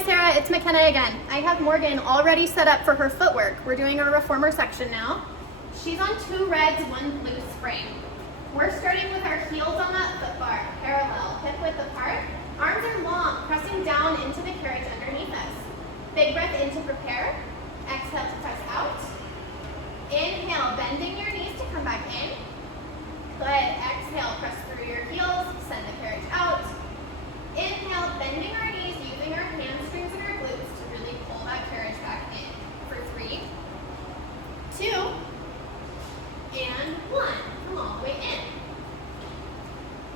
Hi Sarah, it's McKenna again. I have Morgan already set up for her footwork. We're doing our reformer section now. She's on 2 reds, 1 blue spring. We're starting with our heels on that foot bar, parallel, hip width apart. Arms are long, pressing down into the carriage underneath us. Big breath in to prepare. Exhale to press out. Inhale, bending your knees to come back in. Good. Exhale, press through your heels, send the carriage out. Inhale, bending our knees, using our hamstrings and our glutes to really pull that carriage back in. For 3, 2, and 1. Come all the way in.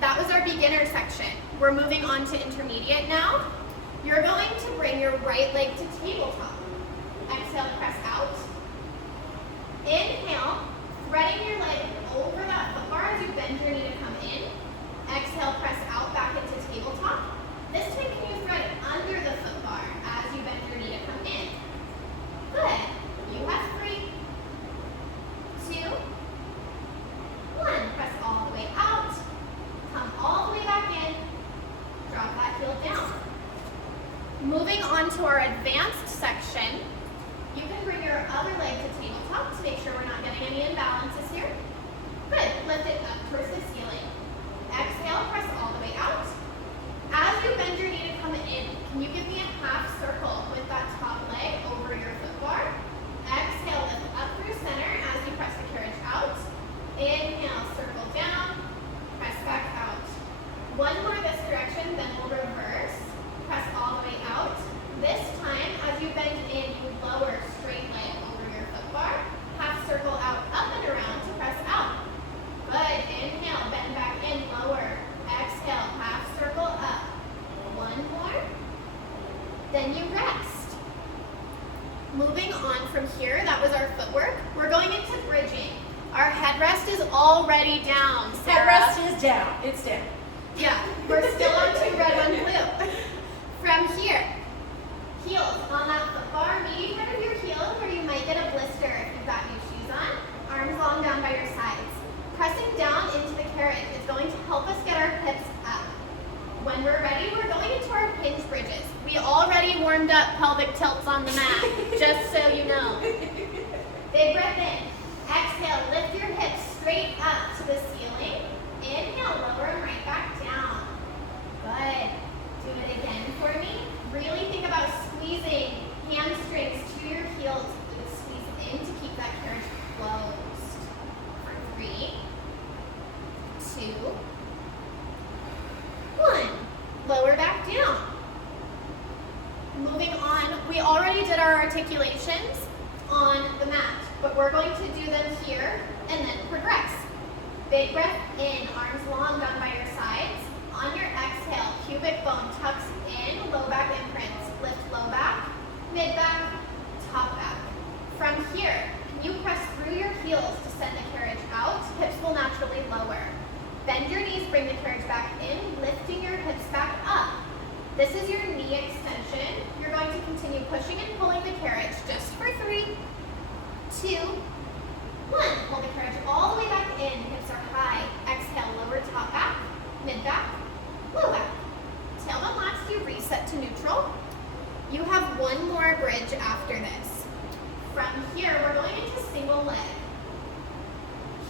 That was our beginner section. We're moving on to intermediate now. You're going to bring your right leg to tabletop. Exhale, press out. Inhale, threading your leg over that foot bar as you bend your knee to come in. Exhale, press out back into tabletop. This time, can you thread under the foot bar as you bend your knee to come in? Good. You have 3, 2, 1. Press all the way out. Come all the way back in. Drop that heel down. Moving on to our advanced section, you can bring your other leg to tabletop to make sure we're not getting any imbalances here. Good. Lift it up towards the ceiling. Exhale, press all the way out. As you bend your knee to come in, can you give me a half circle with that top leg over your foot bar? Exhale, lift up through center as you press the carriage out. Inhale, circle down, press back out. One more this direction, then we'll reverse. Press all the way out. This time, as you bend in, you lower straight leg over your foot bar. Half circle out, up and around to press out. Good. Inhale, bend back in, lower. Exhale, half circle up. One more. Then you rest. Moving on from here, that was our footwork. We're going into bridging. Our headrest is already down, Sarah. Headrest is down. It's down. Yeah, we're still on 2 red, 1 blue. From here, heels on that foot bar, maybe in front of your heels where you might get a blister if you've got new shoes on. Arms long down by your sides. Pressing down into the carriage is going to help us get our hips up. When we're ready, we're going into our hinge bridges. We already warmed up pelvic tilts on the mat, just so you know. Big breath in. Exhale, lift your hips straight up to the ceiling. Inhale, lower them right back down. Good. Do it again for me. Really think about squeezing hamstrings to your heels. Squeeze in to keep that carriage closed. For 3, 2, 1. Lower back down. Moving on, we already did our articulations on the mat, but we're going to do them here and then progress. Big breath in, arms long down by your sides. On your exhale, pubic bone tucks in, low back imprints. Lift low back, mid back, top back. From here, can you press through your heels to send the carriage out? Hips will naturally lower. Bend your knees, bring the carriage back in, lifting your hips back up. This is your knee extension. You're going to continue pushing and pulling the carriage just for 3, 2, 1. Pull the carriage all the way back in. Hips are high. Exhale, lower top back, mid back, low back. Tailbone last, you reset to neutral. You have 1 more bridge after this. From here, we're going into single leg.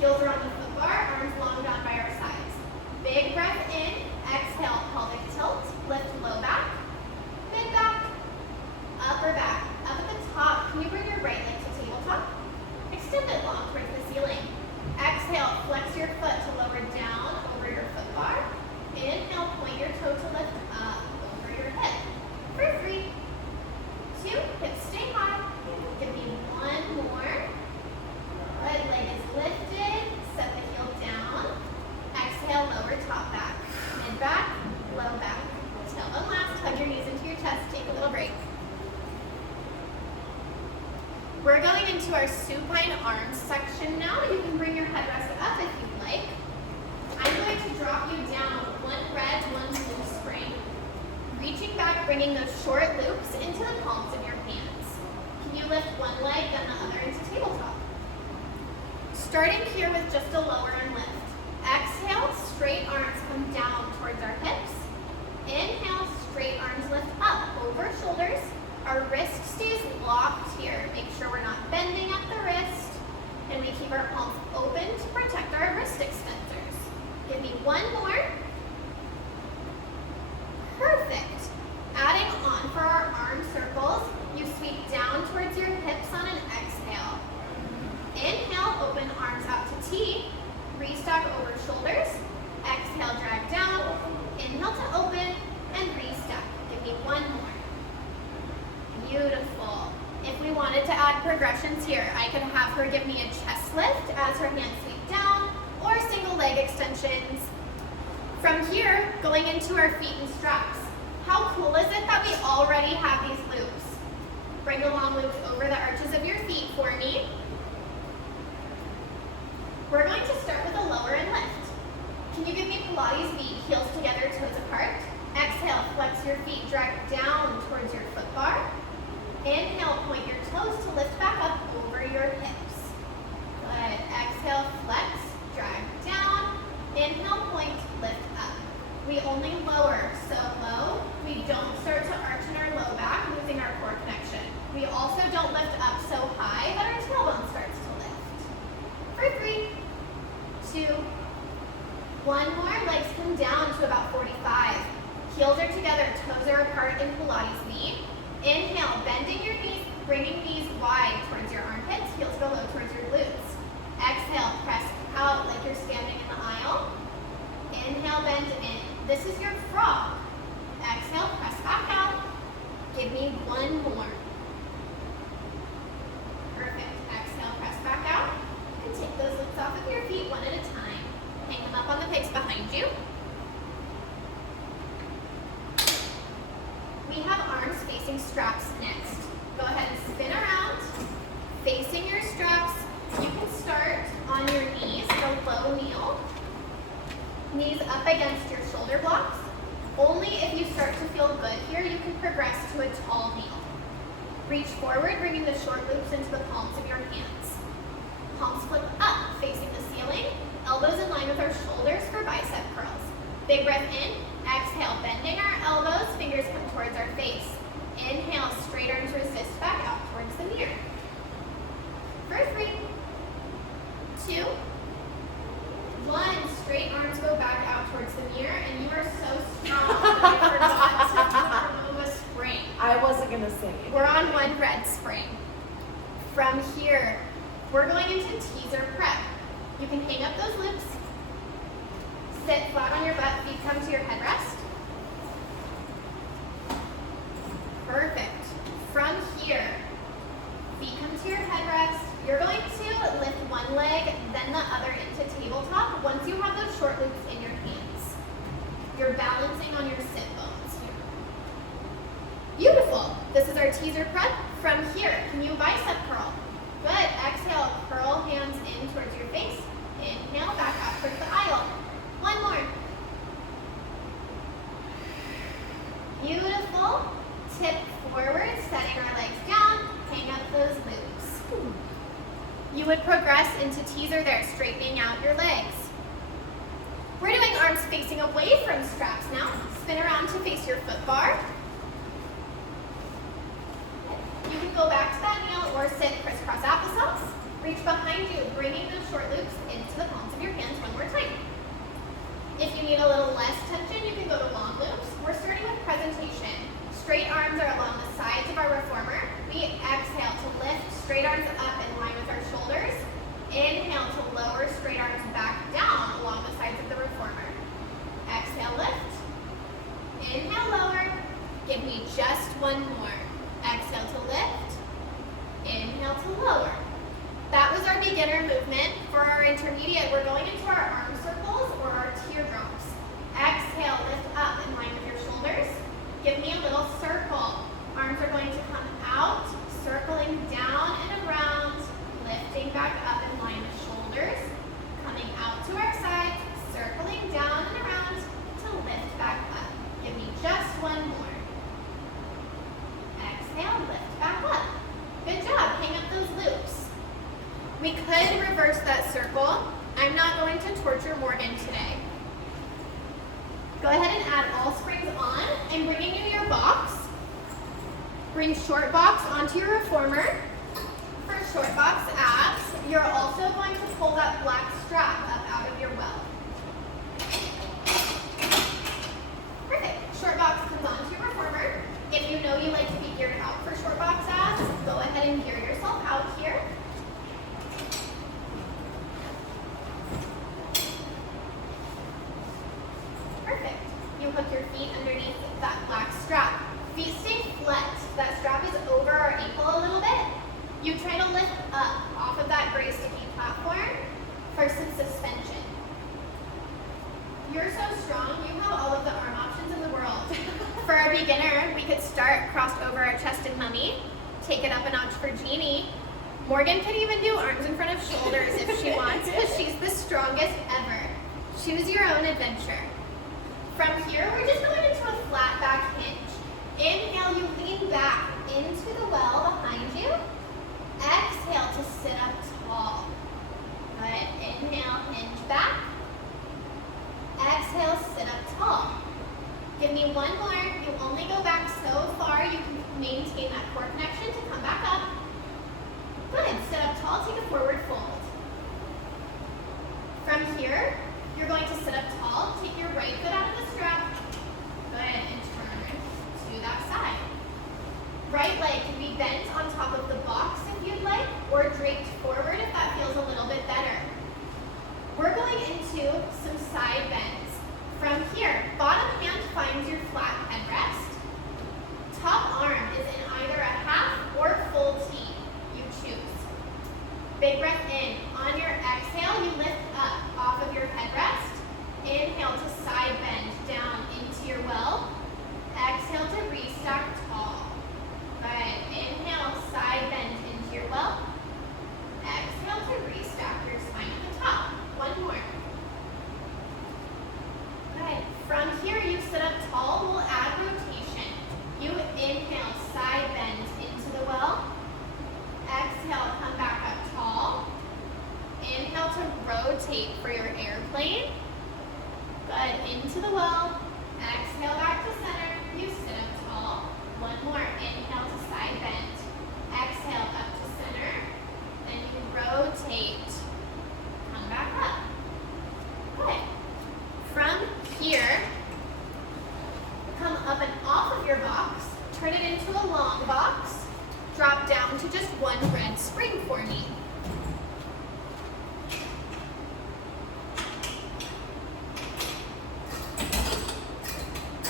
Heels are on the foot bar, arms long down by our sides. Big breath in, exhale, pelvic tilt, lift low back, mid back, upper back. Up at the top, can you bring your right leg to tabletop? Extend it long towards the ceiling. Exhale, flex your foot to lower down over your foot bar. Inhale, point your toe to lift up over your hip. For 3, 2, hips stay high. Give me 1 more. Good, leg is lifted. Set the heel down. Exhale, lower top back. Mid back, low back. Tailbone last, hug your knees into your chest, take a little break. We're going into our supine arms section now. You can bring your headrest up if you'd like. I'm going to drop you down 1 red, 1 blue spring. Reaching back, bringing those short loops into the palms of your hands. Can you lift 1 leg, then the other into tabletop? Starting here with just a lower and lift. Exhale, straight arms come down towards our hips. Inhale, straight arms lift up over shoulders. wanted to add progressions here, I could have her give me a chest lift as her hands sweep down, or single leg extensions. From here, going into our feet and straps. How cool is it that we already have these loops? Bring the long loops over the arches of your feet for me. We're going to start with a lower and lift. Can you give me Pilates V, heels together, toes apart? Exhale, flex your feet, drag down towards your foot bar. Inhale, point your toes to lift back up over your hips. Good. Exhale, flex, drag down. Inhale, point, lift up. We only lower, so low. We don't start to arch in our low back, losing our core connection. We also don't lift up so high that our tailbone starts to lift. For 3, 2, 1 more. Legs come down to about 45. Heels are together, toes are apart in Pilates V. Inhale, bending your knees, bringing knees wide towards your armpits, heels go low towards your glutes. Exhale, press out like you're standing in the aisle. Inhale, bend in. This is your frog. Exhale, press back out. Give me 1 more. Perfect. Exhale, press back out. And take those loops off of your feet one at a time. Hang them up on the pegs behind you. We have arms facing straps next. Go ahead and spin around, facing your straps. You can start on your knees, a low kneel. Knees up against your shoulder blocks. Only if you start to feel good here, you can progress to a tall kneel. Reach forward, bringing the short loops into the palms of your hands. Palms flip up, facing the ceiling. Elbows in line with our shoulders for bicep curls. Big breath in. Exhale, bending our elbows, fingers come towards our face. Inhale, straight arms resist back out towards the mirror. For 3, 2, 1. Straight arms go back out towards the mirror, and you are so strong that I forgot to remove a spring. I wasn't going to say it. We're on 1 red spring. From here, we're going into teaser prep. You can hang up those loops. Sit flat on your butt, feet come to your headrest. Perfect. From here, feet come to your headrest. You're going to lift one leg, then the other into tabletop once you have those short loops in your hands. You're balancing on your sit bones here. Beautiful. This is our teaser prep. From here, can you bicep curl? Good. Exhale, curl hands in towards your face. Inhale, back out towards the aisle. 1 more. Beautiful. Tip forward, setting our legs down. Hang up those loops. You would progress into teaser there, straightening out your legs. We're doing arms facing away from straps now. Spin around to face your foot bar. You can go back to that kneel or sit crisscross applesauce. Reach behind you, bringing those short loops into the palms of your hands 1 more time. If you need a little less tension, you can go to long loops. We're starting with presentation. Straight arms are along the sides of our reformer. We exhale to lift straight arms up in line with our shoulders. Inhale to lower straight arms back down along the sides of the reformer. Exhale, lift. Inhale, lower. Give me just 1 more. Exhale to lift. Inhale to lower. That was our beginner movement. For our intermediate, we're going into our arm circles or our teardrops. Exhale, lift up in line with your shoulders. Give me a little circle. Arms are going to come out, circling down and around, lifting back up in line with shoulders, coming out to our sides, circling down and around to lift back up. Give me just 1 more. Exhale, lift back up. Good job. Hang up those loops. We could reverse that circle. I'm not going to torture Morgan today. Go ahead and add all springs on. I'm bringing you your box. Bring short box onto your reformer. For short box abs, you're also going to pull that black strap up out of your well. Perfect. Short box comes onto your reformer. If you know you like to be geared out for short box abs, go ahead and gear yourself out here. Perfect. You hook your feet underneath that black strap. Feet stay flexed. That strap is over our ankle a little bit. crossed over our chest and tummy. Take it up a notch for Jeannie. Morgan can even do arms in front of shoulders if she wants, because she's the strongest ever. Choose your own adventure. From here, we're just going into a flat back hinge. Inhale, you lean back into the well behind you. Exhale to sit up tall. Good. Inhale, hinge back. Exhale, sit up tall. Give me one more. You only go back so far. You can maintain that core connection to come back up. Good. Sit up tall. Take a forward fold. From here, you're going to sit up tall. Take your right foot out of the strap. Good. And turn to that side. Right leg can be bent on top of the box if you'd like, or draped forward if that feels a little bit better. We're going into some side bends. From here, bottom hand finds your flat headrest. Top arm is in either a half or full T. You choose. Big breath in. On your exhale, you lift up off of your headrest. Inhale to side bend down into your well. Exhale to restack tall. Good. Inhale, side bend into your well. Exhale to restack your spine at the top. One more. Good. From here, you sit up tall. We'll add rotation. You inhale, side bend into the well. Exhale, come back up tall. Inhale to rotate for your airplane. Good. Into the well. Exhale back to center. You sit up tall. One more. Inhale to side bend. Exhale up to center. Then you rotate. Come back up. Good. From here, come up and off of your box. Turn it into a long box. Drop down to just one red spring for me.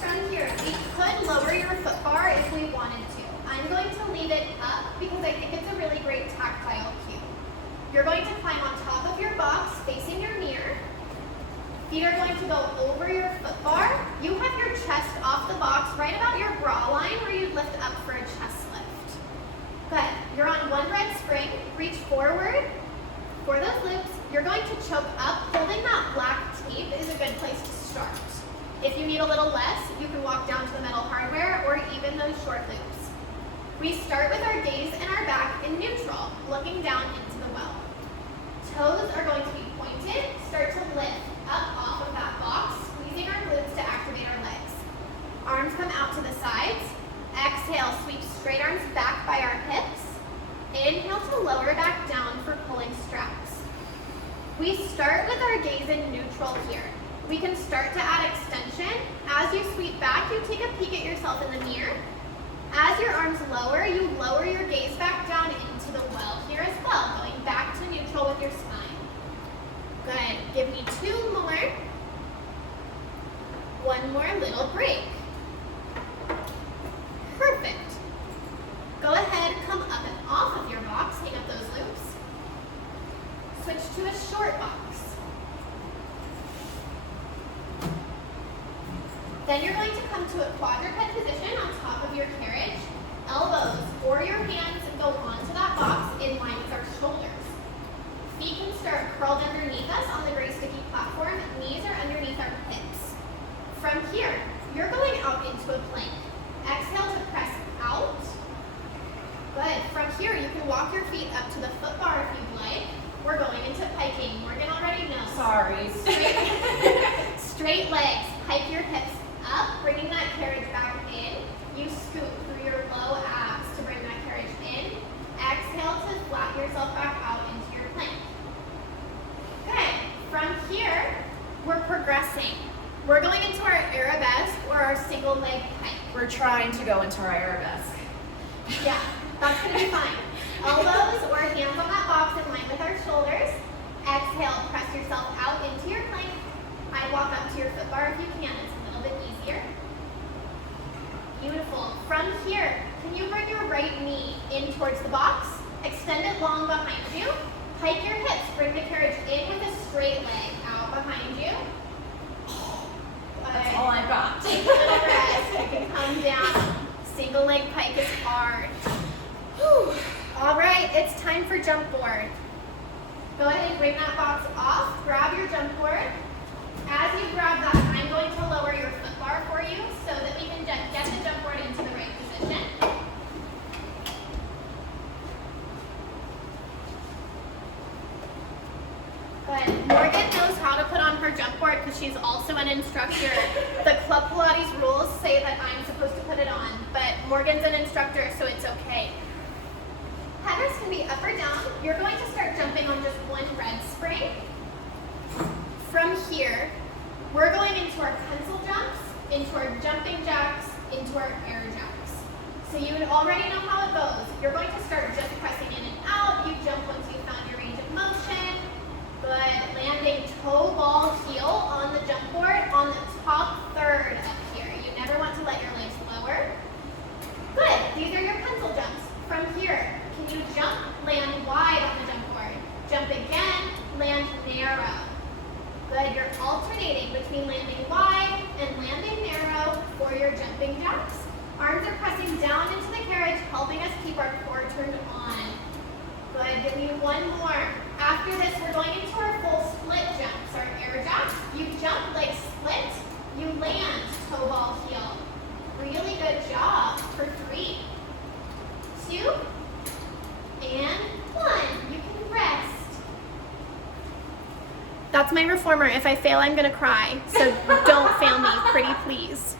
From here, we could lower your foot bar if we wanted to. I'm going to leave it up because I think it's a really great tactile cue. You're going to climb on top of your box, facing your mirror. Feet are going to go over your foot bar. You have your chest off the box, right about your bra line where you'd lift up for a chest lift. Good. You're on one red spring. Reach forward for those loops. You're going to choke up. Holding that black tape is a good place to start. If you need a little less, you can walk down to the metal hardware or even those short loops. We start with our gaze and our back in neutral, looking down into the well. Toes are going to be pointed. Start to lift up off of that box, squeezing our glutes to activate our legs. Arms come out to the sides. Exhale, sweep straight arms back by our hips. Inhale to lower back down for pulling straps. We start with our gaze in neutral here. We can start to add extension. As you sweep back, you take a peek at yourself in the mirror. As your arms lower, you lower your gaze back down into the well here as well, going back to neutral with your spine. Good. Give me two more. One more little break. Perfect. Go ahead, come up and off of your box, hang up those loops. Switch to a short box. Then you're going to come to a quadruped position on top of your carriage. Elbows or your hands go onto that box in line with our shoulders. Feet can start curled underneath us on the gray sticky platform. Knees are underneath our hips. From here, you're going out into a plank. Exhale to press out. Good. From here, you can walk your feet up to the foot bar if you'd like. We're going into piking. Morgan already knows. Sorry. Straight legs. Hike your hips up, bringing that carriage back in. You scoot through your low abs to bring that carriage in. Exhale to flatten yourself back out into your plank. Good. From here, we're progressing. We're going into our arabesque or our single leg pike. We're trying to go into our arabesque. Yeah, that's going to be fine. Elbows or hands on that box in line with our shoulders. Exhale, press yourself out into your plank. I walk up to your foot bar if you can. It's a little bit easier. Beautiful. From here, can you bring your right knee in towards the box? Extend it long behind you. Pike your hips. Bring the carriage in with a straight leg out behind you. That's all I've got. Take a little rest. You can come down. Single leg pike is hard. Whew. All right, it's time for jump board. Go ahead and bring that box off. Grab your jump board. As you grab that, I'm going to lower your foot bar for you so that we can get the jump board into the right position. Good. Morgan knows how to put on her jump board because she's also an instructor. The Club Pilates rules say that I'm supposed to put it on, but Morgan's an instructor, so it's okay. Headers can be up or down. You're going to start jumping on just one red spring. From here, we're going into our pencil jumps, into our jumping jacks, into our air jacks. So you already know how it goes. You're going to start just pressing in and out. You jump once you've found your range of motion. Good. Landing toe, ball, heel on the jump board on the top third up here. You never want to let your legs lower. Good. These are your pencil jumps. From here, can you jump, land wide on the jump board? Jump again, land narrow. Good. You're alternating between landing wide and landing narrow for your jumping jacks. Arms are pressing down into the carriage, helping us keep our core turned on. Good. Give me one more. After this, we're going into our full split jumps, our air jacks. You jump like split, you land toe, ball, heel. Really good job for 3, 2, and 1. You can rest. That's my reformer. If I fail, I'm gonna cry. So don't fail me, pretty please.